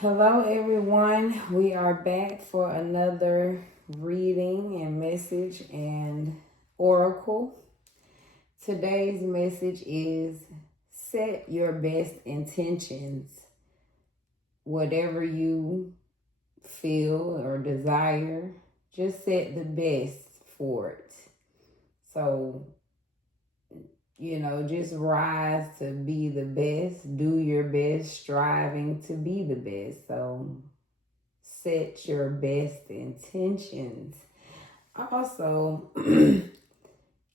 Hello, everyone. We are back for another reading and message and oracle. Today's message is set your best intentions. Whatever you feel or desire, just set the best for it. So, just rise to be the best, do your best, striving to be the best. So, set your best intentions. Also,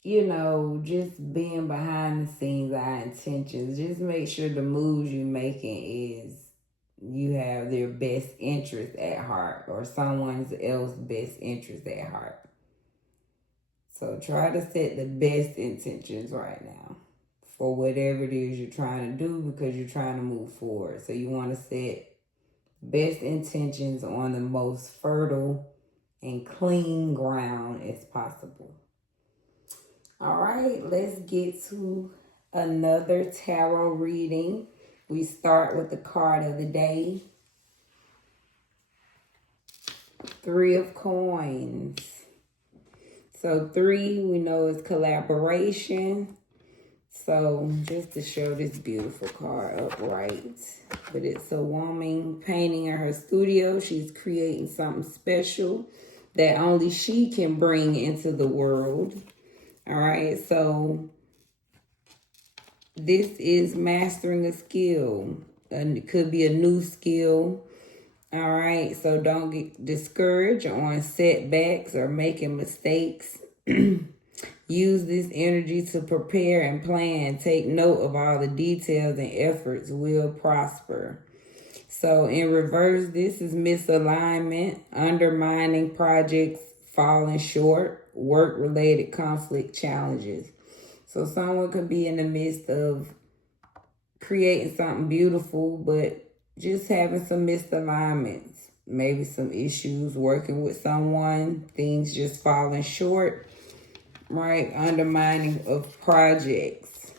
just being behind the scenes, our intentions, just make sure the moves you're making is you have their best interest at heart or someone else's best interest at heart. So try to set the best intentions right now for whatever it is you're trying to do because you're trying to move forward. So you want to set best intentions on the most fertile and clean ground as possible. All right, let's get to another tarot reading. We start with the card of the day. 3 of Coins. So 3, we know, is collaboration. So just to show this beautiful card upright, but it's a woman painting in her studio. She's creating something special that only she can bring into the world. All right, so this is mastering a skill. And it could be a new skill. All right, so don't get discouraged on setbacks or making mistakes. Use this energy to prepare and plan. Take note of all the details and efforts will prosper. So in reverse, this is misalignment, undermining projects, falling short, work-related conflict challenges. So someone could be in the midst of creating something beautiful, but just having some misalignments, maybe some issues working with someone, things just falling short, right? Undermining of projects.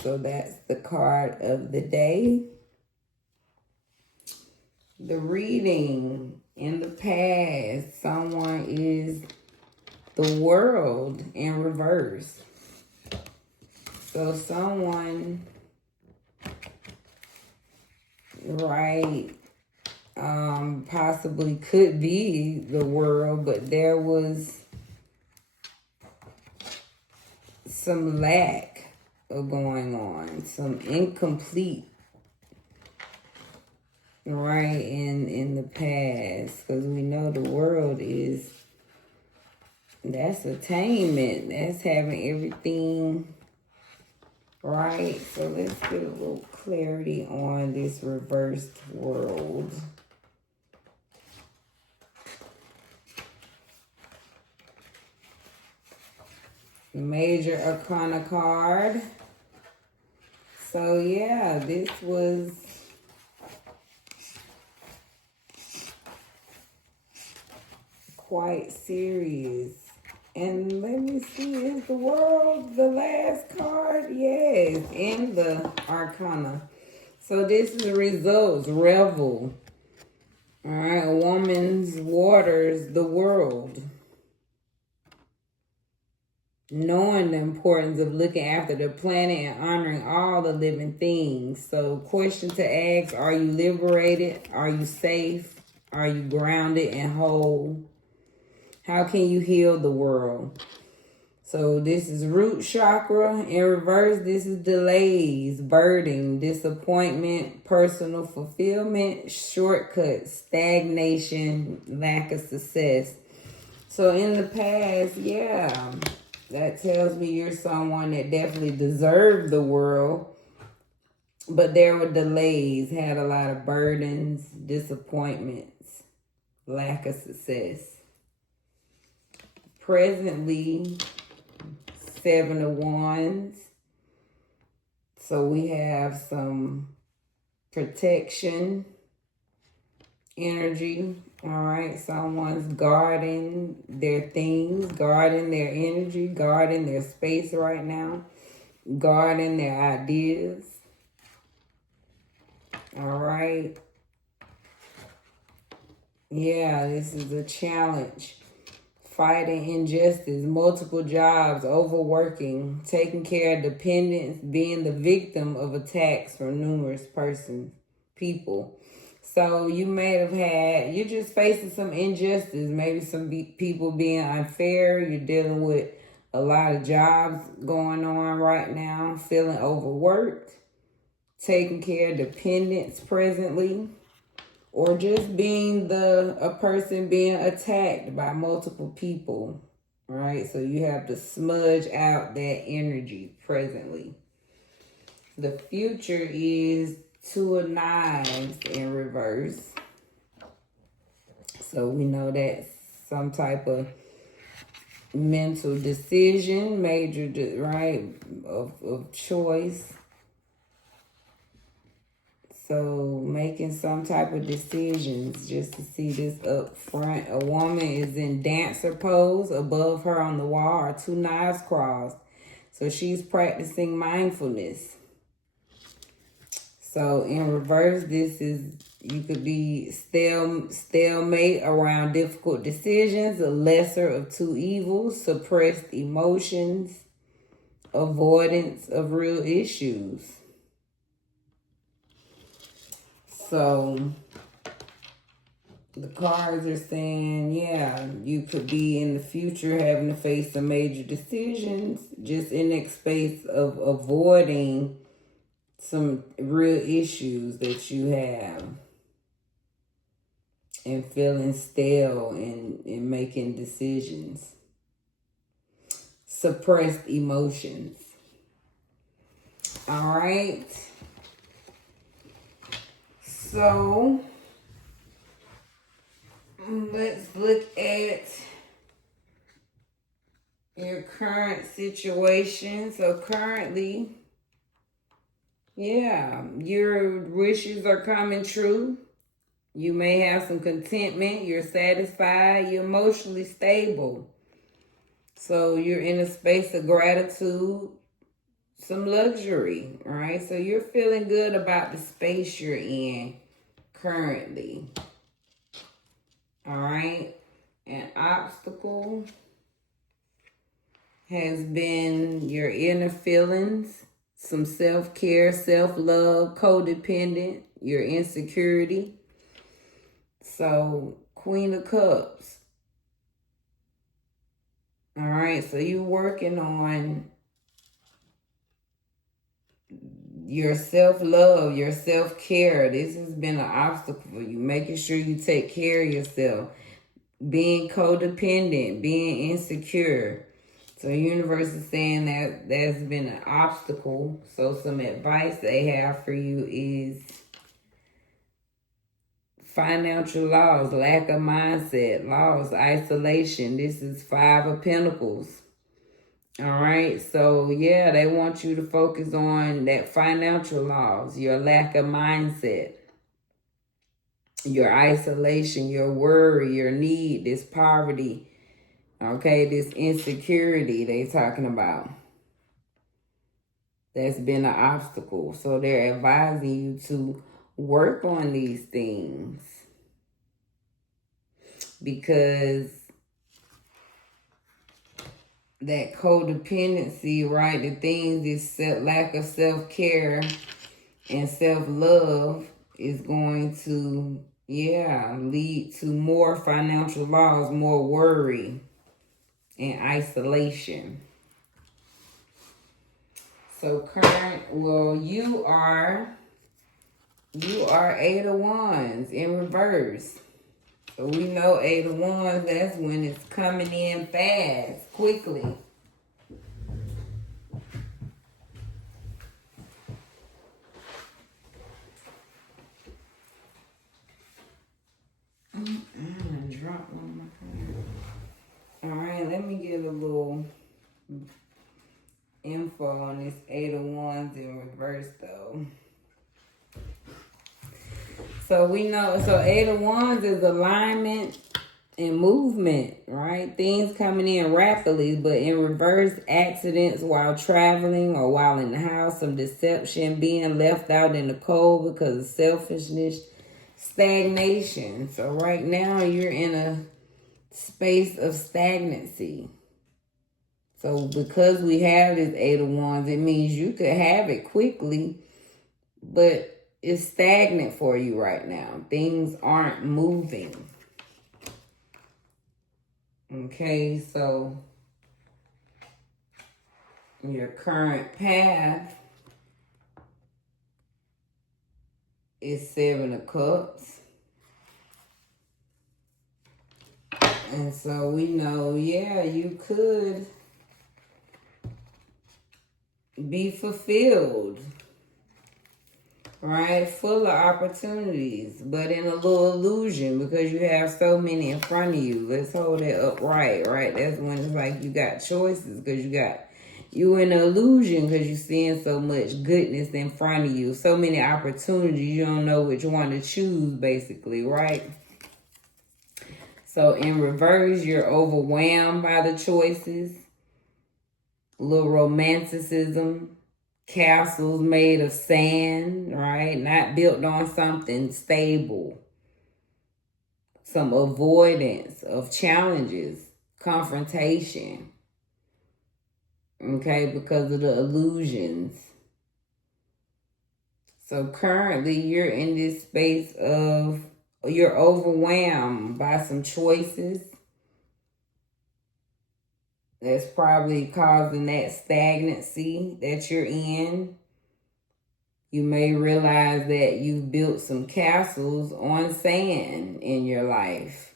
So that's the card of the day. The reading in the past, someone is the World in reverse. So someone, right, possibly could be the World, but there was some lack of going on, some incomplete, right, in the past, because we know the World is, that's attainment, that's having everything right. So let's get a little clarity on this reversed World. Major Arcana card. So yeah, this was quite serious. And let me see, is the World the last card? Yes, in the Arcana. So this is the results. Revel. All right, a woman's waters the world. Knowing the importance of looking after the planet and honoring all the living things. So question to ask, are you liberated? Are you safe? Are you grounded and whole? How can you heal the world? So this is root chakra. In reverse, this is delays, burden, disappointment, personal fulfillment, shortcuts, stagnation, lack of success. So in the past, yeah, that tells me you're someone that definitely deserved the world, but there were delays, had a lot of burdens, disappointments, lack of success. Presently, 7 of Wands. So we have some protection energy. All right, someone's guarding their things, guarding their energy, guarding their space right now, guarding their ideas. All right. Yeah, this is a challenge. Fighting injustice, multiple jobs, overworking, taking care of dependents, being the victim of attacks from numerous people. So you may have you're just facing some injustice, maybe some people being unfair. You're dealing with a lot of jobs going on right now, feeling overworked, taking care of dependents presently, or just being a person being attacked by multiple people, right? So you have to smudge out that energy presently. The future is Two of Knives in reverse. So we know that's some type of mental decision, major, right, of choice. So making some type of decisions, just to see this up front. A woman is in dancer pose. Above her on the wall are two knives crossed. So she's practicing mindfulness. So in reverse, this is, you could be stalemate around difficult decisions, a lesser of two evils, suppressed emotions, avoidance of real issues. So the cards are saying, yeah, you could be in the future having to face some major decisions, just in that space of avoiding some real issues that you have and feeling stale in making decisions. Suppressed emotions. All right. So let's look at your current situation. So currently, yeah, your wishes are coming true. You may have some contentment. You're satisfied. You're emotionally stable. So you're in a space of gratitude, some luxury, right? So you're feeling good about the space you're in currently. All right. An obstacle has been your inner feelings, some self-care, self-love, codependent, your insecurity. So, Queen of Cups. All right, so you're working on your self-love, your self-care. This has been an obstacle for you, making sure you take care of yourself, being codependent, being insecure. So universe is saying that there's been an obstacle. So some advice they have for you is financial loss, lack of mindset, loss, isolation. This is Five of Pentacles. All right. So yeah, they want you to focus on that financial loss, your lack of mindset, your isolation, your worry, your need, this poverty. Okay, this insecurity they talking about. That's been an obstacle. So they're advising you to work on these things. Because that codependency, right? The things, this lack of self-care and self-love is going to, lead to more financial loss, more worry and isolation. So you are Eight of Wands in reverse. So we know Eight of Wands, that's when it's coming in fast, quickly. I dropped one of my cards. All right, let me get a little info on this Eight of Wands in reverse, though. So we know, so Eight of Wands is alignment and movement, right? Things coming in rapidly, but in reverse, accidents while traveling or while in the house, some deception, being left out in the cold because of selfishness, stagnation. So right now you're in a space of stagnancy. So because we have this Eight of Wands, it means you could have it quickly, but it's stagnant for you right now. Things aren't moving. Okay, so your current path is Seven of Cups. And so we know, yeah, you could be fulfilled, right? Full of opportunities, but in a little illusion because you have so many in front of you. Let's hold it upright, right? That's when it's like you got choices because you in an illusion because you're seeing so much goodness in front of you. So many opportunities, you don't know which one to choose, basically, right? So in reverse, you're overwhelmed by the choices. A little romanticism. Castles made of sand, right? Not built on something stable. Some avoidance of challenges. Confrontation. Okay, because of the illusions. So currently you're in this space of, you're overwhelmed by some choices. That's probably causing that stagnancy that you're in. You may realize that you've built some castles on sand in your life.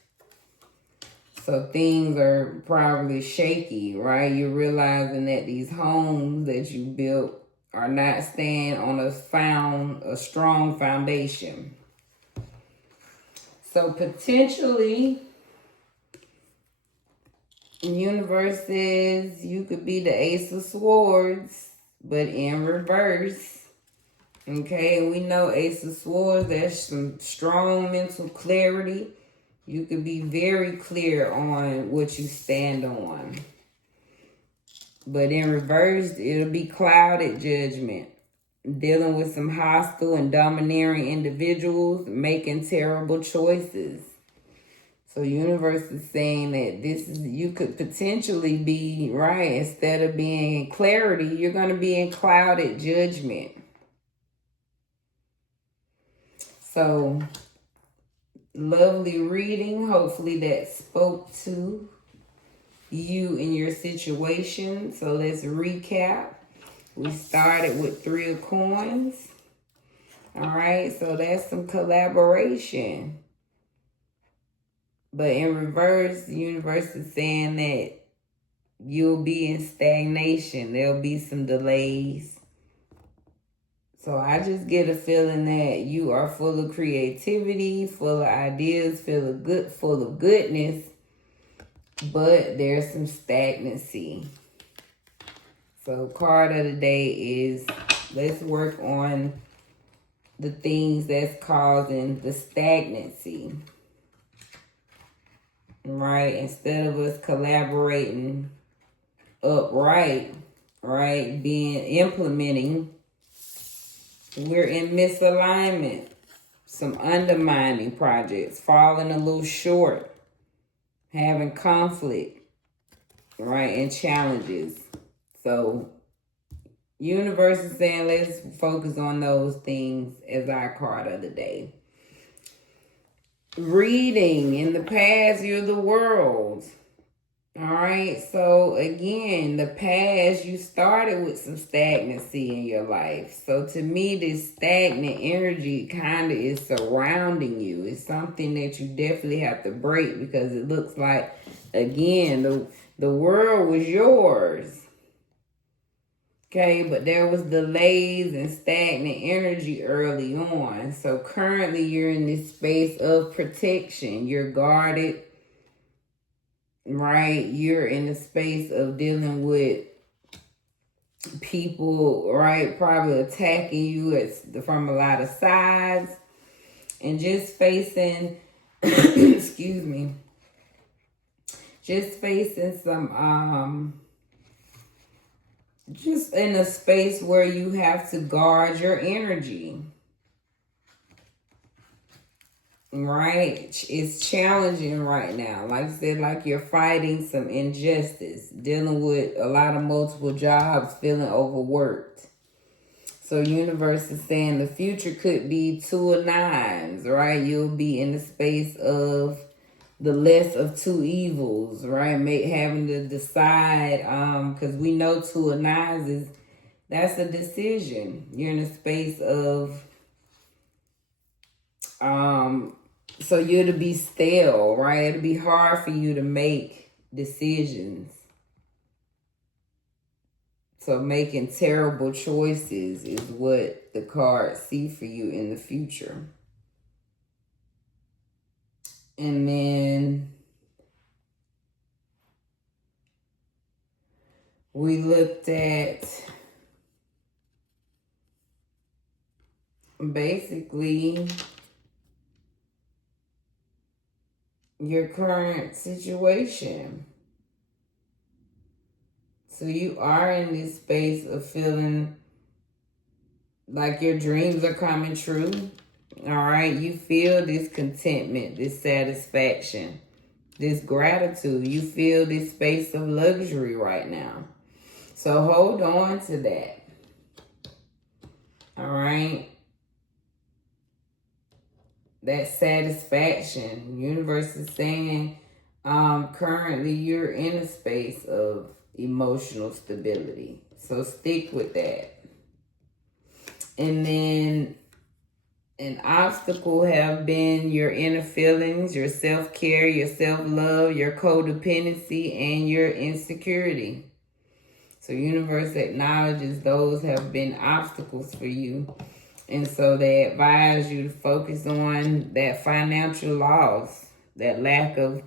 So things are probably shaky, right? You're realizing that these homes that you built are not staying on a strong foundation. So potentially, universe says you could be the Ace of Swords, but in reverse. Okay, and we know Ace of Swords, that's some strong mental clarity. You could be very clear on what you stand on. But in reverse, it'll be clouded judgment. Dealing with some hostile and domineering individuals, making terrible choices. So universe is saying that you could potentially be, right, instead of being in clarity, you're going to be in clouded judgment. So, lovely reading. Hopefully that spoke to you in your situation. So let's recap. We started with Three of Coins. All right, so that's some collaboration. But in reverse, the universe is saying that you'll be in stagnation. There'll be some delays. So I just get a feeling that you are full of creativity, full of ideas, full of goodness, but there's some stagnancy. So card of the day is, let's work on the things that's causing the stagnancy. Right? Instead of us collaborating upright, right? Implementing, we're in misalignment. Some undermining projects, falling a little short, having conflict, right? And challenges. So universe is saying let's focus on those things as our card of the day. Reading, in the past, you're the world. All right, so again, the past, you started with some stagnancy in your life. So to me, this stagnant energy kind of is surrounding you. It's something that you definitely have to break because it looks like, again, the world was yours. Okay, but there was delays and stagnant energy early on. So currently you're in this space of protection. You're guarded, right? You're in a space of dealing with people, right? Probably attacking you from a lot of sides. And just facing, excuse me, just facing some, just in a space where you have to guard your energy. right? It's challenging right now. Like I said, like you're fighting some injustice, dealing with a lot of multiple jobs, feeling overworked. So universe is saying the future could be 2 of 9s, right? You'll be in the space of the less of two evils, right? Having to decide, because we know 2 of 9s is, that's a decision. You're in a space of, so you're to be stale, right? It'll be hard for you to make decisions. So making terrible choices is what the cards see for you in the future. And then we looked at basically your current situation. So you are in this space of feeling like your dreams are coming true. All right. You feel this contentment, this satisfaction, this gratitude. You feel this space of luxury right now. So hold on to that. All right. That satisfaction. Universe is saying currently you're in a space of emotional stability. So stick with that. And then an obstacle have been your inner feelings, your self-care, your self-love, your codependency, and your insecurity. So universe acknowledges those have been obstacles for you. And so they advise you to focus on that financial loss, that lack of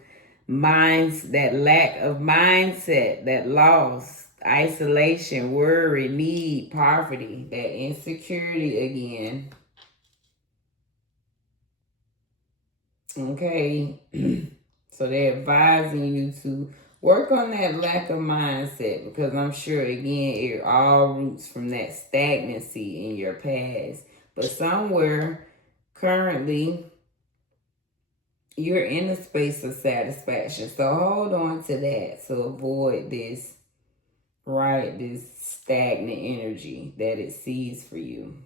mindset, that loss, isolation, worry, need, poverty, that insecurity again. Okay. So they're advising you to work on that lack of mindset, because I'm sure, again, it all roots from that stagnancy in your past. But somewhere currently, you're in a space of satisfaction. So hold on to that to avoid this, right? This stagnant energy that it sees for you.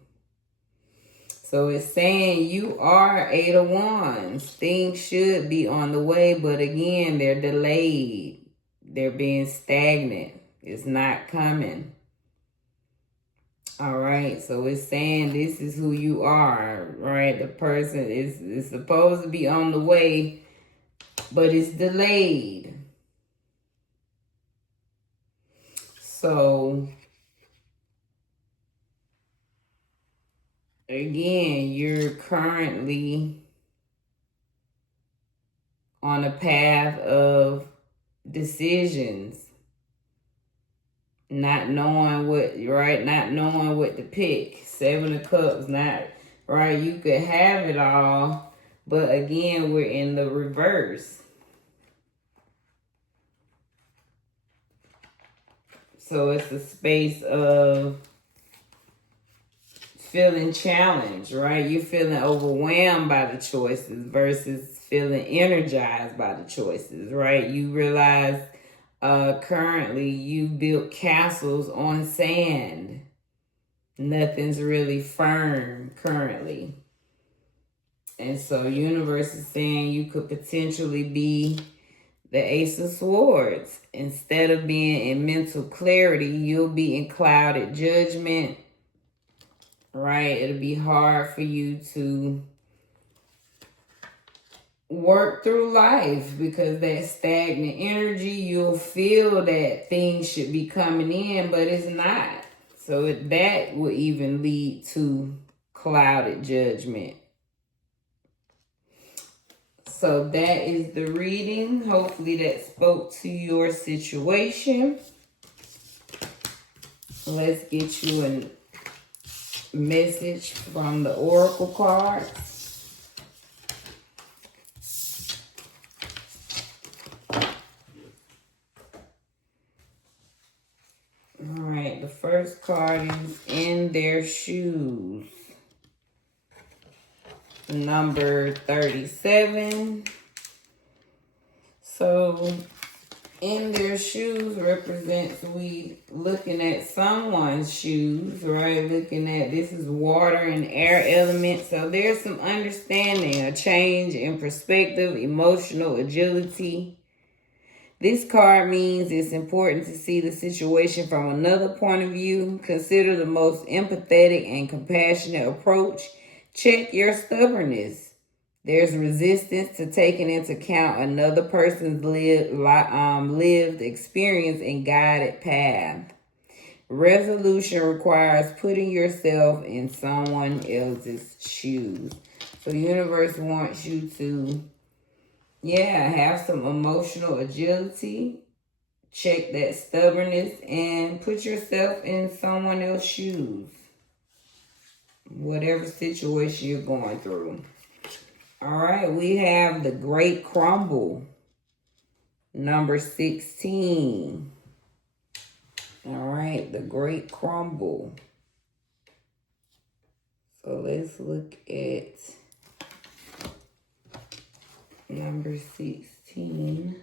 So it's saying you are 8 of Wands. Things should be on the way, but again, they're delayed. They're being stagnant. It's not coming. All right, so it's saying this is who you are, right? The person is supposed to be on the way, but it's delayed. So again, you're currently on a path of decisions. Not knowing what to pick. 7 of Cups, not right. You could have it all, but again, we're in the reverse. So it's a space of feeling challenged, right? You're feeling overwhelmed by the choices versus feeling energized by the choices, right? You realize currently you built castles on sand. Nothing's really firm currently. And so universe is saying you could potentially be the Ace of Swords. Instead of being in mental clarity, you'll be in clouded judgment, right? It'll be hard for you to work through life because that stagnant energy, you'll feel that things should be coming in, but it's not. So that will even lead to clouded judgment. So that is the reading. Hopefully that spoke to your situation. Let's get you a message from the Oracle cards. All right, the first card is In Their Shoes. number 37. So in their shoes represents we looking at someone's shoes, right? Looking at, this is water and air elements. So there's some understanding, a change in perspective, emotional agility. This card means it's important to see the situation from another point of view. Consider the most empathetic and compassionate approach. Check your stubbornness. There's resistance to taking into account another person's lived experience and guided path. Resolution requires putting yourself in someone else's shoes. So the universe wants you to, have some emotional agility. Check that stubbornness and put yourself in someone else's shoes. Whatever situation you're going through. All right, we have the Great Crumble, number 16. All right, the Great Crumble. So let's look at number 16.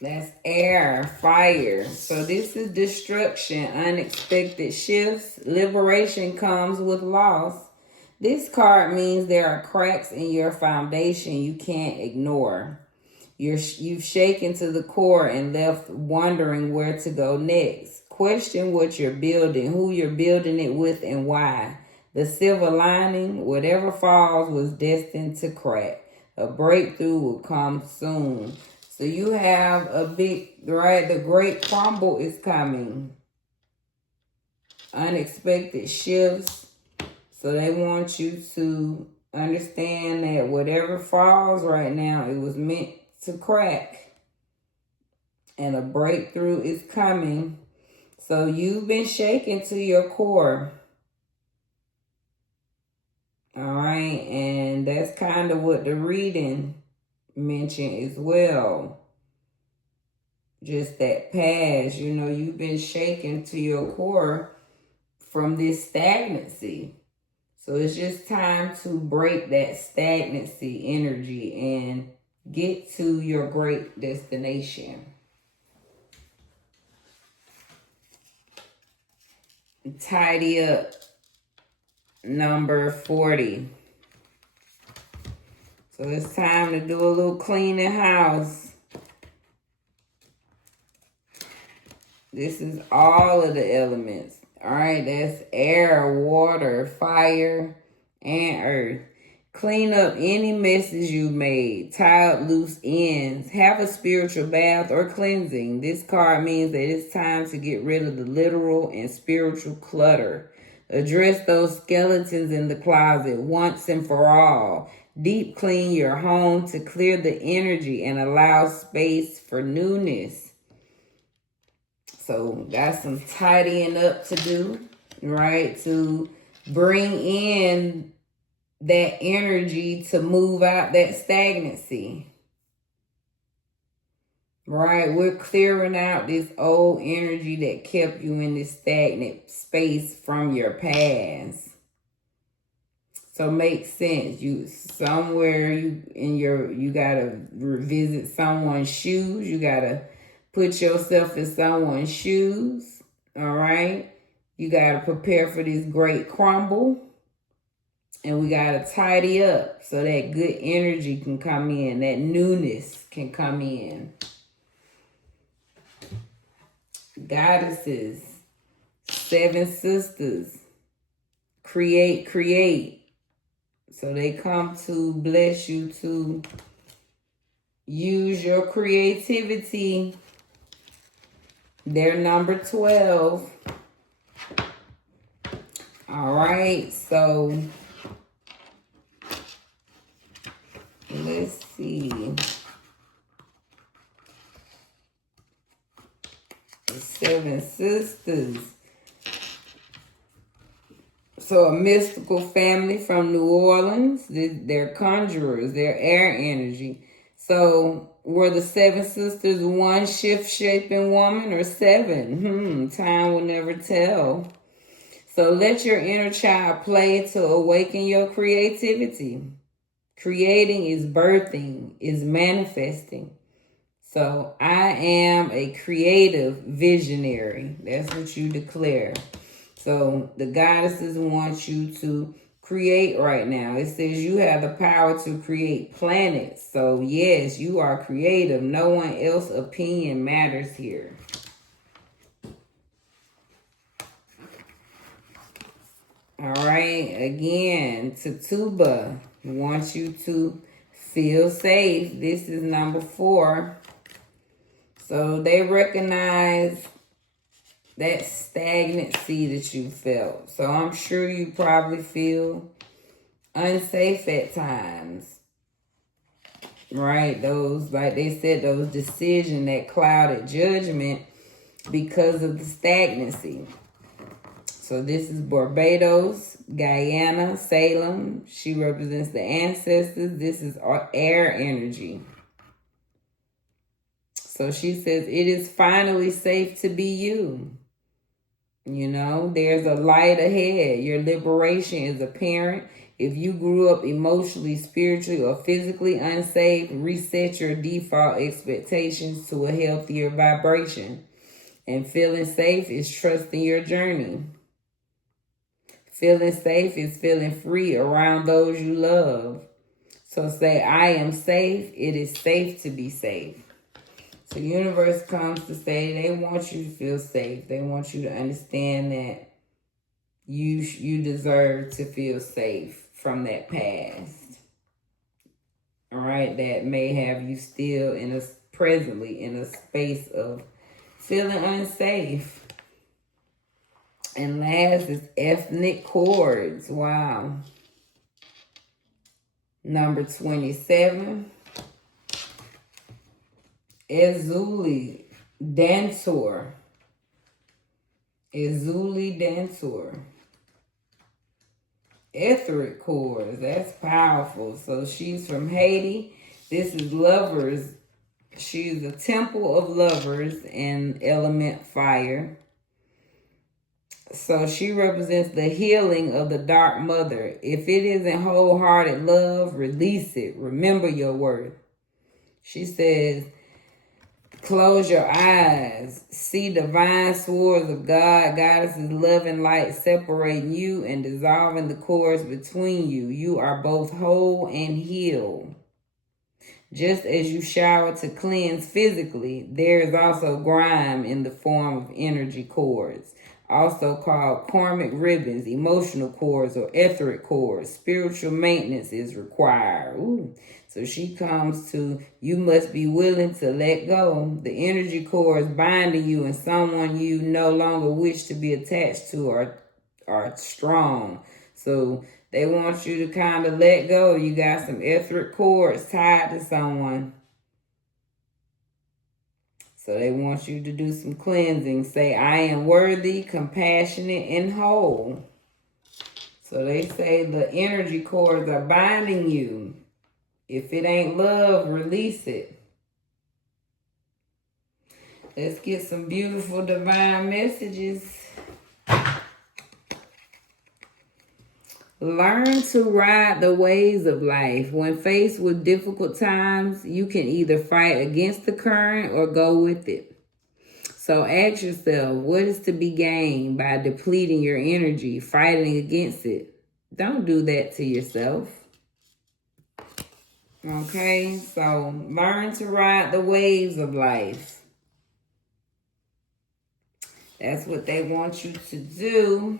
That's air, fire. So this is destruction, unexpected shifts. Liberation comes with loss. This card means there are cracks in your foundation you can't ignore. You've shaken to the core and left wondering where to go next. Question what you're building, who you're building it with, and why. The silver lining, whatever falls was destined to crack. A breakthrough will come soon. So you have a big, right, the Great Crumble is coming. Unexpected shifts. So they want you to understand that whatever falls right now, it was meant to crack. And a breakthrough is coming. So you've been shaken to your core. All right, and that's kind of what the reading mentioned as well. Just that past, you've been shaken to your core from this stagnancy. So it's just time to break that stagnancy energy and get to your great destination. Tidy up, number 40. So it's time to do a little cleaning house. This is all of the elements. All right, that's air, water, fire, and earth. Clean up any messes you made. Tie up loose ends. Have a spiritual bath or cleansing. This card means that it's time to get rid of the literal and spiritual clutter. Address those skeletons in the closet once and for all. Deep clean your home to clear the energy and allow space for newness. So got some tidying up to do, right? To bring in that energy to move out that stagnancy. Right? We're clearing out this old energy that kept you in this stagnant space from your past. So makes sense. You gotta revisit someone's shoes. You gotta put yourself in someone's shoes. All right. You gotta prepare for this great crumble. And we gotta tidy up so that good energy can come in, that newness can come in. Goddesses, 7 sisters, create. So they come to bless you to use your creativity. They're number 12. All right, so let's see. The 7 sisters. So a mystical family from New Orleans. They're conjurers. They're air energy. So Were the seven sisters one shift-shaping woman or seven? Time will never tell. So let your inner child play to awaken your creativity. Creating is birthing, is manifesting. So I am a creative visionary. That's what you declare. So the goddesses want you to create right now. It says you have the power to create planets. So yes, you are creative. No one else's opinion matters here. All right, again, Tatuba wants you to feel safe. This is number 4. So they recognize that stagnancy that you felt. So I'm sure you probably feel unsafe at times. Right? Those, like they said, those decisions that clouded judgment because of the stagnancy. So this is Barbados, Guyana, Salem. She represents the ancestors. This is air energy. So she says, it is finally safe to be you. You know, there's a light ahead. Your liberation is apparent. If you grew up emotionally, spiritually, or physically unsafe, reset your default expectations to a healthier vibration. And feeling safe is trusting your journey. Feeling safe is feeling free around those you love. So say, I am safe. It is safe to be safe. So the universe comes to say they want you to feel safe. They want you to understand that you deserve to feel safe from that past. All right, that may have you still presently in a space of feeling unsafe. And last is ethnic chords. Wow. Number 27. Ezuli Dantor. Ezuli Dantor. Etheric chords. That's powerful. So she's from Haiti. This is lovers. She's a temple of lovers and element fire. So she represents the healing of the dark mother. If it isn't wholehearted love, release it. Remember your worth. She says, close your eyes. See divine swords of God, goddesses, love and light separating you and dissolving the cords between you. You are both whole and healed. Just as you shower to cleanse physically, there is also grime in the form of energy cords, also called karmic ribbons, emotional cords, or etheric cords. Spiritual maintenance is required. Ooh. So she comes to, you must be willing to let go. The energy cords binding you and someone you no longer wish to be attached to are strong. So they want you to kind of let go. You got some etheric cords tied to someone. So they want you to do some cleansing. Say, I am worthy, compassionate, and whole. So they say the energy cords are binding you. If it ain't love, release it. Let's get some beautiful divine messages. Learn to ride the waves of life. When faced with difficult times, you can either fight against the current or go with it. So ask yourself, what is to be gained by depleting your energy, fighting against it? Don't do that to yourself. Okay, so learn to ride the waves of life. That's what they want you to do.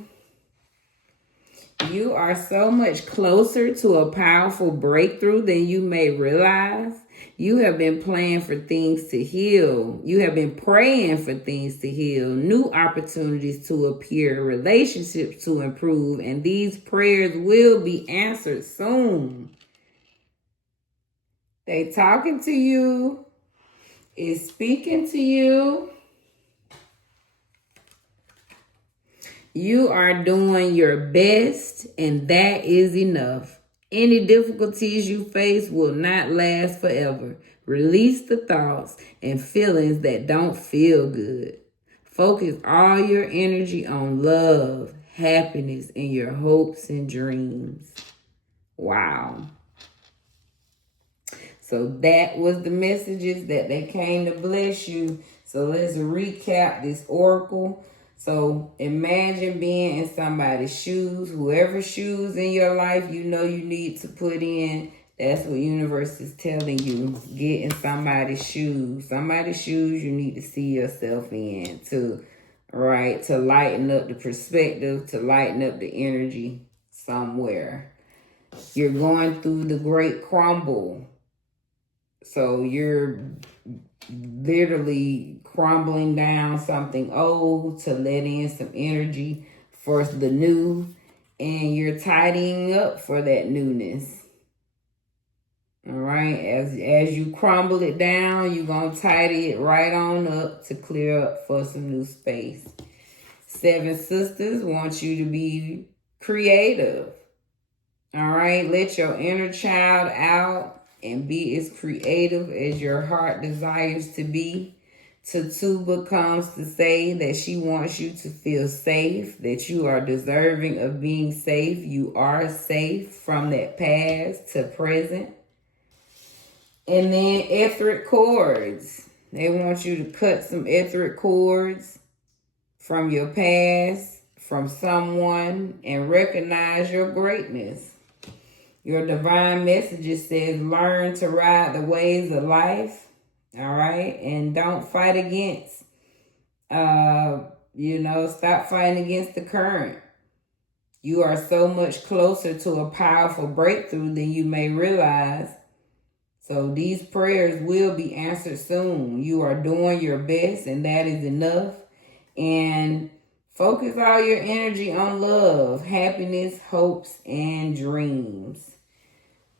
You are so much closer to a powerful breakthrough than you may realize. You have been praying for things to heal. You have been praying for things to heal, new opportunities to appear, relationships to improve, and these prayers will be answered soon. They talking to you, is speaking to you. You are doing your best, and that is enough. Any difficulties you face will not last forever, Release the thoughts and feelings that don't feel good. Focus all your energy on love, happiness, and your hopes and dreams. Wow. So that was the messages that they came to bless you. So let's recap this oracle. So imagine being in somebody's shoes, whoever shoes in your life you know you need to put in. That's what universe is telling you. Get in somebody's shoes. Somebody's shoes you need to see yourself in to, right? To lighten up the perspective, to lighten up the energy somewhere. You're going through the great crumble. So you're literally crumbling down something old to let in some energy for the new. And you're tidying up for that newness. All right. As you crumble it down, you're going to tidy it right on up to clear up for some new space. Seven Sisters wants you to be creative. All right. Let your inner child out and be as creative as your heart desires to be. Tatuba comes to say that she wants you to feel safe, that you are deserving of being safe. You are safe from that past to present. And then etheric cords. They want you to cut some etheric cords from your past, from someone, and recognize your greatness. Your divine messages says learn to ride the waves of life. All right. And don't fight against, stop fighting against the current. You are so much closer to a powerful breakthrough than you may realize. So these prayers will be answered soon. You are doing your best, and that is enough. And focus all your energy on love, happiness, hopes, and dreams.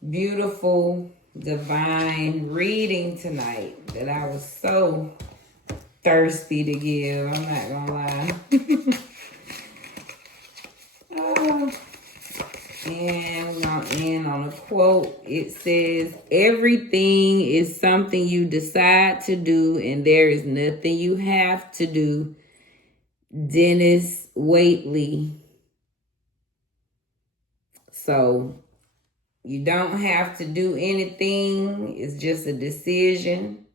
Beautiful, divine reading tonight that I was so thirsty to give. I'm not gonna lie. And we're gonna end on a quote. It says, everything is something you decide to do, and there is nothing you have to do. Dennis Waitley. So you don't have to do anything. It's just a decision.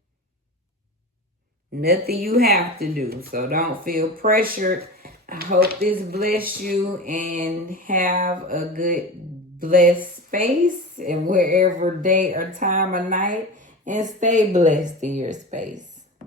Nothing you have to do. So don't feel pressured. I hope this bless you, and have a good blessed space and wherever day or time of night, and stay blessed in your space.